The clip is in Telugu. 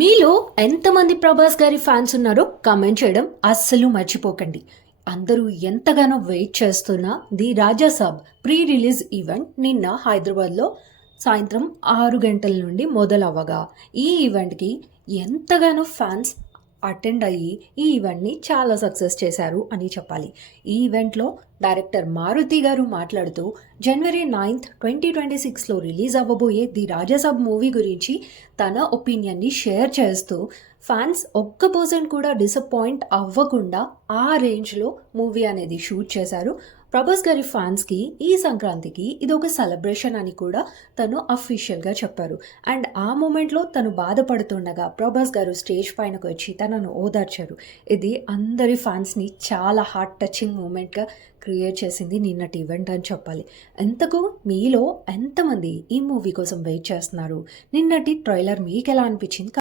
మీలో ఎంతమంది ప్రభాస్ గారి ఫ్యాన్స్ ఉన్నారో కామెంట్ చేయడం అస్సలు మర్చిపోకండి. అందరూ ఎంతగానో వెయిట్ చేస్తున్న the Raja Saab pre release event నిన్న హైదరాబాద్లో సాయంత్రం 6 గంటల నుండి మొదలవ్వగా ఈ ఈవెంట్కి ఎంతగానో ఫ్యాన్స్ అటెండ్ అయ్యి ఈ ఈవెంట్ని చాలా సక్సెస్ చేశారు అని చెప్పాలి. ఈ ఈవెంట్లో డైరెక్టర్ మారుతి గారు మాట్లాడుతూ జనవరి 9th 2026లో release అవ్వబోయే the Raja Saab movie గురించి తన ఒపీనియన్ని షేర్ చేస్తూ ఫ్యాన్స్ ఒక్క పర్సెంట్ కూడా డిసప్పాయింట్ అవ్వకుండా ఆ రేంజ్లో మూవీ అనేది షూట్ చేశారు. ప్రభాస్ గారి ఫ్యాన్స్కి ఈ సంక్రాంతికి ఇది ఒక సెలబ్రేషన్ అని కూడా తను అఫీషియల్గా చెప్పారు. అండ్ ఆ మూమెంట్లో తను బాధపడుతుండగా ప్రభాస్ గారు స్టేజ్ పైనకు వచ్చి తనను ఓదార్చారు. ఇది అందరి ఫ్యాన్స్ని చాలా హార్ట్ టచింగ్ మూమెంట్గా క్రియేట్ చేసింది నిన్నటి ఈవెంట్ అని చెప్పాలి. ఎంతకు మీలో ఎంతమంది ఈ మూవీ కోసం వెయిట్ చేస్తున్నారు? నిన్నటి ట్రైలర్ మీకు ఎలా అనిపించింది?